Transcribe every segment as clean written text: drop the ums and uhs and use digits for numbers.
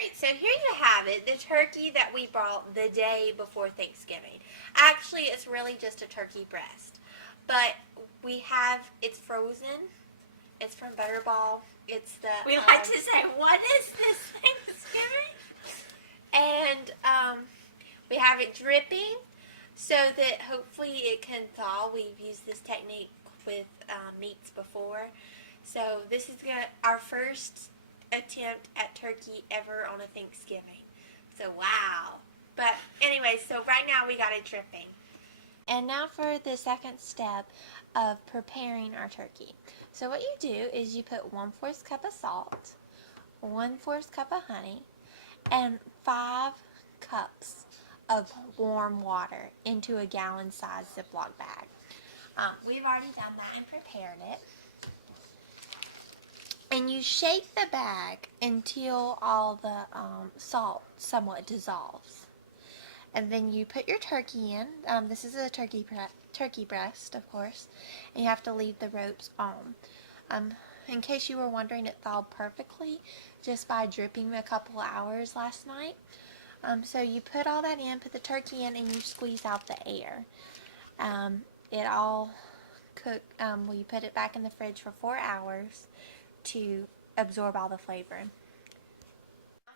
Alright, so here you have it, the turkey that we bought the day before Thanksgiving. Actually, it's really just a turkey breast. But it's frozen. It's from Butterball. It's the... We like to say, what is this Thanksgiving? And we have it dripping so that hopefully it can thaw. We've used this technique with meats before. So this is our first attempt at turkey ever on a Thanksgiving. So wow. But anyway, so right now we got it dripping. And now for the second step of preparing our turkey. So what you do is you put 1/4 cup of salt, 1/4 cup of honey, and 5 cups of warm water into a gallon-sized Ziploc bag. We've already done that and prepared it. And you shake the bag until all the salt somewhat dissolves. And then you put your turkey in. This is a turkey breast, of course. And you have to leave the ropes on. In case you were wondering, it thawed perfectly just by dripping a couple hours last night. So you put all that in, put the turkey in, and you squeeze out the air. It all cooked. You put it back in the fridge for 4 hours to absorb all the flavor.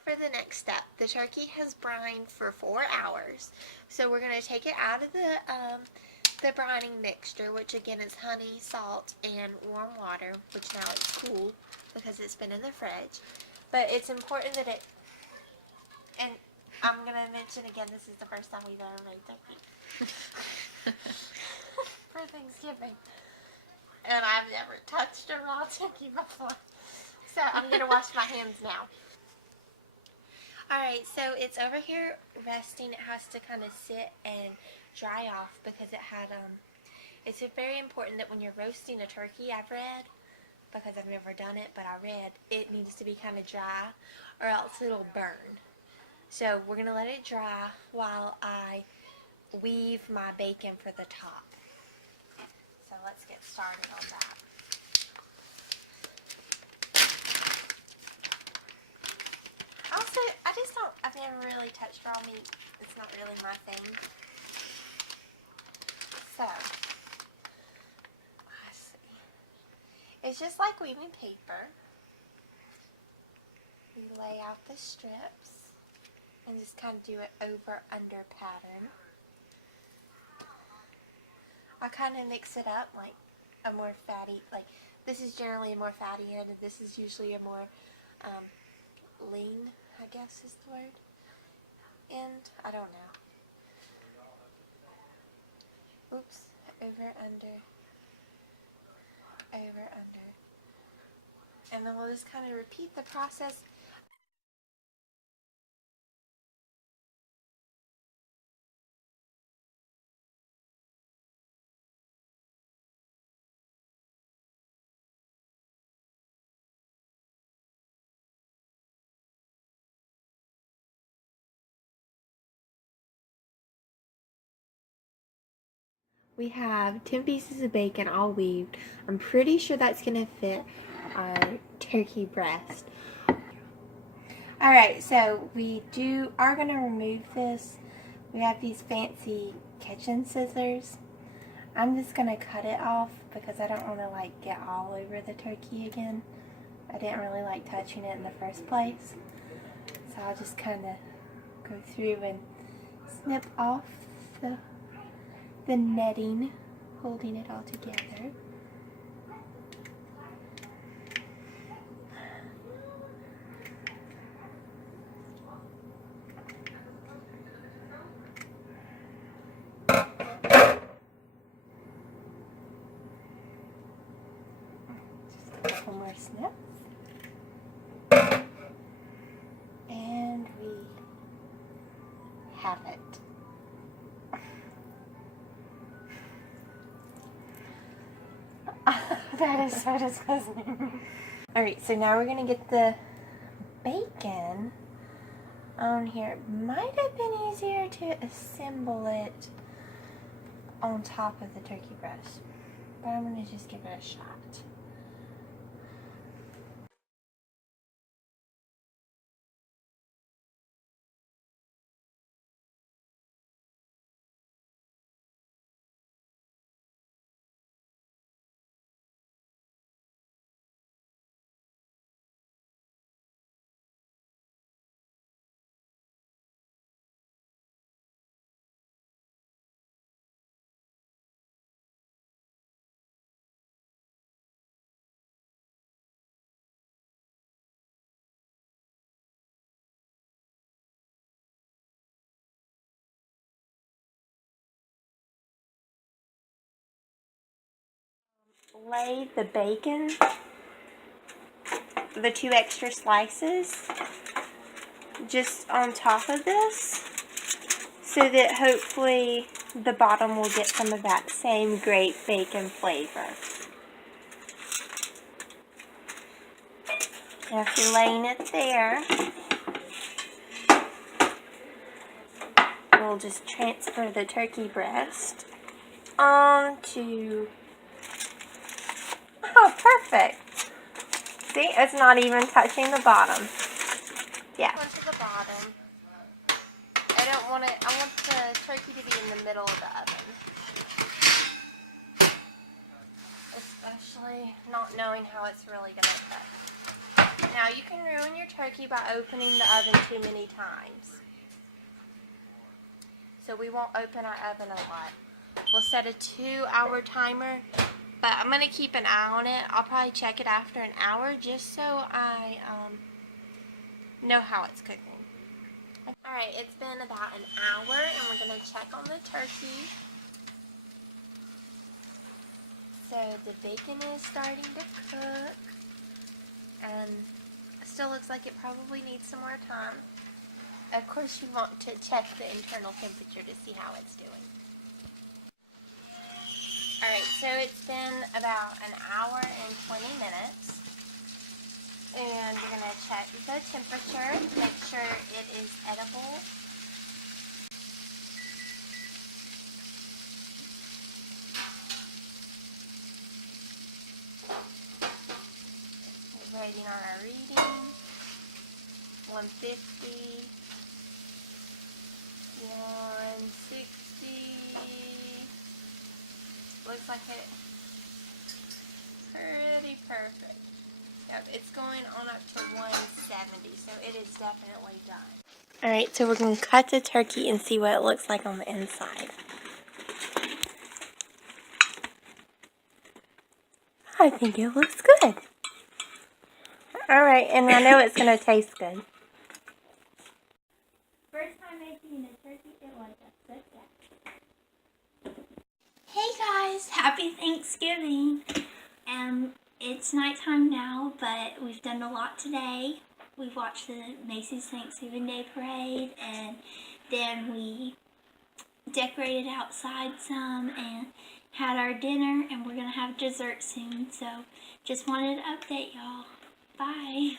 For the next step, the turkey has brined for 4 hours, so we're going to take it out of the brining mixture, which again is honey, salt, and warm water, which now it's cool because it's been in the fridge. But it's important that and I'm going to mention again, this is the first time we've ever made turkey for Thanksgiving. And I've never touched a raw turkey before. So I'm going to wash my hands now. Alright, so it's over here resting. It has to kind of sit and dry off because it's very important that when you're roasting a turkey, I've read, because I've never done it, but I read, it needs to be kind of dry or else it'll burn. So we're going to let it dry while I weave my bacon for the top. So let's get started on that. Also, I've never really touched raw meat. It's not really my thing. So, let's see. It's just like weaving paper. You lay out the strips and just kind of do it over-under pattern. I kind of mix it up like a more fatty, like this is generally a more fatty end and this is usually a more lean, I guess is the word, end. I don't know. Oops. Over, under, over, under. And then we'll just kind of repeat the process. We have 10 pieces of bacon all weaved. I'm pretty sure that's going to fit our turkey breast. Alright, so we are going to remove this. We have these fancy kitchen scissors. I'm just going to cut it off because I don't want to get all over the turkey again. I didn't really like touching it in the first place. So I'll just kind of go through and snip off the netting, holding it all together. Just a couple more snips. And we have it. That is so disgusting. Alright, so now we're going to get the bacon on here. It might have been easier to assemble it on top of the turkey breast, but I'm going to just give it a shot. lay the bacon, the 2 extra slices, just on top of this, so that hopefully the bottom will get some of that same great bacon flavor. After laying it there, we'll just transfer the turkey breast onto, oh, perfect. See, it's not even touching the bottom. Yeah. Onto the bottom. I want the turkey to be in the middle of the oven. Especially not knowing how it's really going to cook. Now, you can ruin your turkey by opening the oven too many times. So we won't open our oven a lot. We'll set a 2-hour timer, but I'm going to keep an eye on it. I'll probably check it after an hour just so I know how it's cooking. Alright, it's been about an hour and we're going to check on the turkey. So the bacon is starting to cook and it still looks like it probably needs some more time. Of course you want to check the internal temperature to see how it's doing. Alright, so it's been about an hour and 20 minutes. And we're going to check the temperature, make sure it is edible. We're waiting on our reading. 150. 160. Looks like it pretty perfect. Yep, it's going on up to 170, so it is definitely done. Alright, so we're going to cut the turkey and see what it looks like on the inside. I think it looks good. Alright, and I know it's going to taste good. First time making a turkey, it was a success. Hey guys, happy Thanksgiving. It's nighttime now, but we've done a lot today. We've watched the Macy's Thanksgiving Day Parade, and then we decorated outside some and had our dinner, and we're going to have dessert soon. So just wanted to update y'all. Bye.